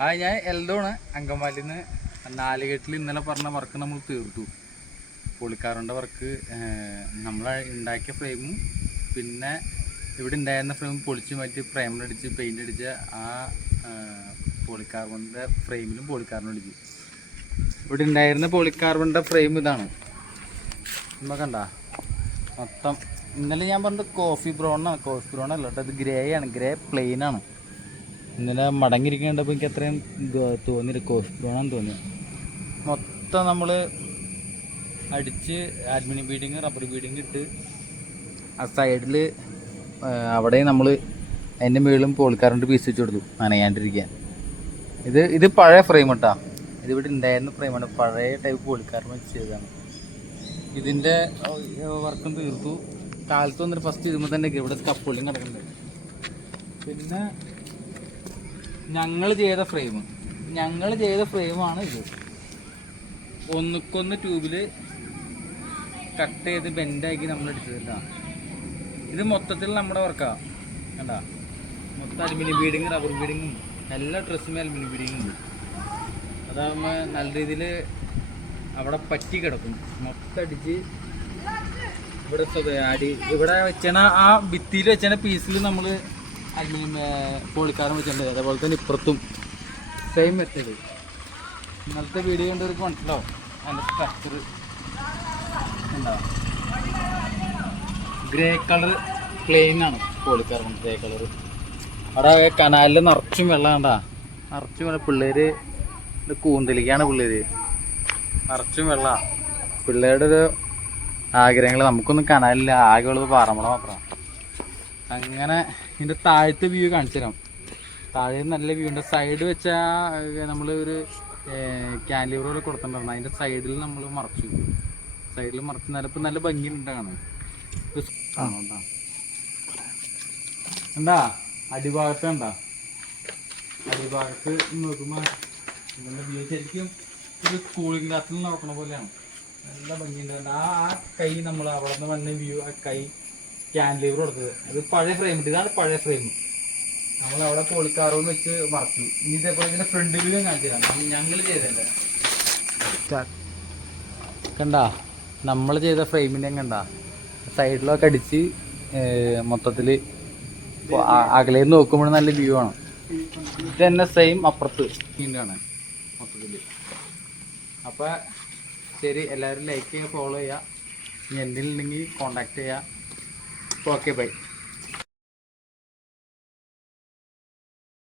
ഞാൻ എൽദോണ് അങ്കമാലിയിൽ നിന്ന്. നാലുകെട്ടിൽ ഇന്നലെ പറഞ്ഞ വർക്ക് നമ്മൾ തീർത്തു. പൊളിക്കാറിൻ്റെ വർക്ക് നമ്മൾ ഉണ്ടാക്കിയ ഫ്രെയിമും പിന്നെ ഇവിടെ ഉണ്ടായിരുന്ന ഫ്രെയിം പൊളിച്ച് മാറ്റി പ്രൈമറടിച്ച് പെയിൻ്റ് അടിച്ച ആ പോളിക്കാർബണിൻ്റെ ഫ്രെയിമിലും പോളിക്കാർബണടിച്ച്. ഇവിടെ ഉണ്ടായിരുന്ന പോളിക്കാർബണിൻ്റെ ഫ്രെയിം ഇതാണ്. നമ്മൾ കണ്ട മൊത്തം ഇന്നലെ ഞാൻ പറഞ്ഞത് കോഫി ബ്രൗണാണ്. കോഫി ബ്രൗൺ അല്ല കേട്ടോ, ഇത് ഗ്രേ ആണ്. ഗ്രേ പ്ലെയിൻ ആണ്. ഇന്നലെ മടങ്ങിയിരിക്കേണ്ടപ്പോൾ എനിക്ക് അത്രയും തോന്നിയില്ല, കോഫി ബ്രൗണാന്ന് തോന്നിയത്. മൊത്തം നമ്മൾ അടിച്ച് അലുമിനിയം ബീഡിങ് റബ്ബർ ബീഡിങ് ഇട്ട് ആ സൈഡിൽ അവിടെ നമ്മൾ അതിൻ്റെ മുകളിലും പോളിക്കാർബണിൻ്റെ പീസ് വെച്ച് കൊടുത്തു നനയാണ്ടിരിക്കാൻ. ഇത് പഴയ ഫ്രെയിം കേട്ടോ. ഇതിവിടെ ഉണ്ടായിരുന്ന ഫ്രെയിമാണ്, പഴയ ടൈപ്പ് പോളിക്കാർബൺ വെച്ച് ചെയ്തതാണ്. ഇതിൻ്റെ വർക്കും തീർത്തു. കാലത്ത് വന്നിട്ട് ഫസ്റ്റ് ഇരുമ്പോൾ തന്നെ ഇവിടെ കപ്പോളിയും കിടക്കുന്നുണ്ട്. പിന്നെ ഞങ്ങൾ ചെയ്ത ഫ്രെയിമാണ് ഇത്. ഒന്നുക്കൊന്ന് ട്യൂബിൽ കട്ട് ചെയ്ത് ബെൻഡാക്കി നമ്മൾ അടിച്ചതിട്ടാണ്. ഇത് മൊത്തത്തിൽ നമ്മുടെ വർക്കാണ് കണ്ട. മൊത്തം അലുമിനിയം ബീഡിങ് റബ്ബർ ബീഡിങ്ങും എല്ലാ ഡ്രസ്സും അലുമിനിയം ബീഡിങ്ങും ഉണ്ട്. അതാകുമ്പോൾ നല്ല രീതിയിൽ അവിടെ പറ്റി കിടക്കും. മൊത്തം അടിച്ച് ഇവിടെ വെച്ചണ ആ ഭിത്തിയിൽ വെച്ചണ പീസിൽ നമ്മൾ അലുമിനിയം പോളിക്കാർബൺ വെച്ചിട്ടുണ്ട്. അതേപോലെ തന്നെ ഇപ്പുറത്തും സെയിം മെത്തേഡ്. ഇന്നലത്തെ വീഡിയോ കണ്ടവർക്ക് മനസ്സിലാവും അതിൻ്റെ സ്ട്രക്ചർ ഉണ്ടാവും. ഗ്രേ കളർ പ്ലെയിൻ ആണ് പോളിക്കാർബൺ, ഗ്രേ കളർ. അവിടെ കനാലിൽ നിറച്ചും വെള്ളം കണ്ടാ, നിറച്ചും വെള്ളം. പിള്ളേർ ഇത് കൂന്തലിക്കാണ്, നിറച്ചും വെള്ളമാണ്. പിള്ളേരുടെ ഒരു ആഗ്രഹങ്ങൾ. നമുക്കൊന്നും കനാലില്ല, ആകെ ഉള്ളത് പാറമട മാത്രമാണ്. അങ്ങനെ ഇതിൻ്റെ താഴത്തെ വ്യൂ കാണിച്ചു തരാം. താഴെ നല്ല വ്യൂ ഉണ്ട്. സൈഡ് വെച്ചാൽ നമ്മൾ ഒരു ക്യാൻലിവർ പോലെ കൊടുത്തിട്ടുണ്ടായിരുന്നു. അതിൻ്റെ സൈഡിൽ നമ്മൾ മറച്ചു. സൈഡിൽ മറച്ച് നിലപ്പം നല്ല ഭംഗിയുണ്ട് കാണാൻ. എന്താ അടിഭാഗത്ത് കണ്ടാ, അടിഭാഗത്ത് നോക്കുമ്പോൾ ഇതിൻ്റെ വ്യൂ ശരിക്കും ഒരു സ്കൂളിംഗ് ക്ലാസ്സിൽ നോക്കണ പോലെയാണ്. നല്ല ഭംഗിയുണ്ട്. ആ കൈ നമ്മൾ അവിടെ നിന്ന് വന്ന വ്യൂ, ആ കൈ ക്യാൻലിവർ കൊടുത്തത് അത് പഴയ ഫ്രെയിം. ഇതാണ് പഴയ ഫ്രെയിം. നമ്മൾ അവിടെ പോളിക്കാർബൺ വെച്ച് മറച്ചു. ഇനി ഇതേപോലെ ഇതിൻ്റെ ഫ്രണ്ട് വ്യൂ കാണിച്ചു തരാം. ഞങ്ങൾ ചെയ്തല്ലേ കണ്ടാ, നമ്മൾ ചെയ്ത ഫ്രെയിമിൻ്റെ കണ്ട സൈഡിലൊക്കെ അടിച്ച് മൊത്തത്തിൽ അകലേന്ന് നോക്കുമ്പോൾ നല്ല വ്യൂ ആണ്. ഇത് തന്നെ സെയിം അപ്പുറത്ത് ആണ് മൊത്തത്തിൽ. അപ്പോൾ ശരി, എല്ലാവരും ലൈക്ക് ചെയ്യുക, ഫോളോ ചെയ്യുക. ഇനി എന്തെങ്കിലും ഉണ്ടെങ്കിൽ കോണ്ടാക്ട് ചെയ്യുക. Okay, by.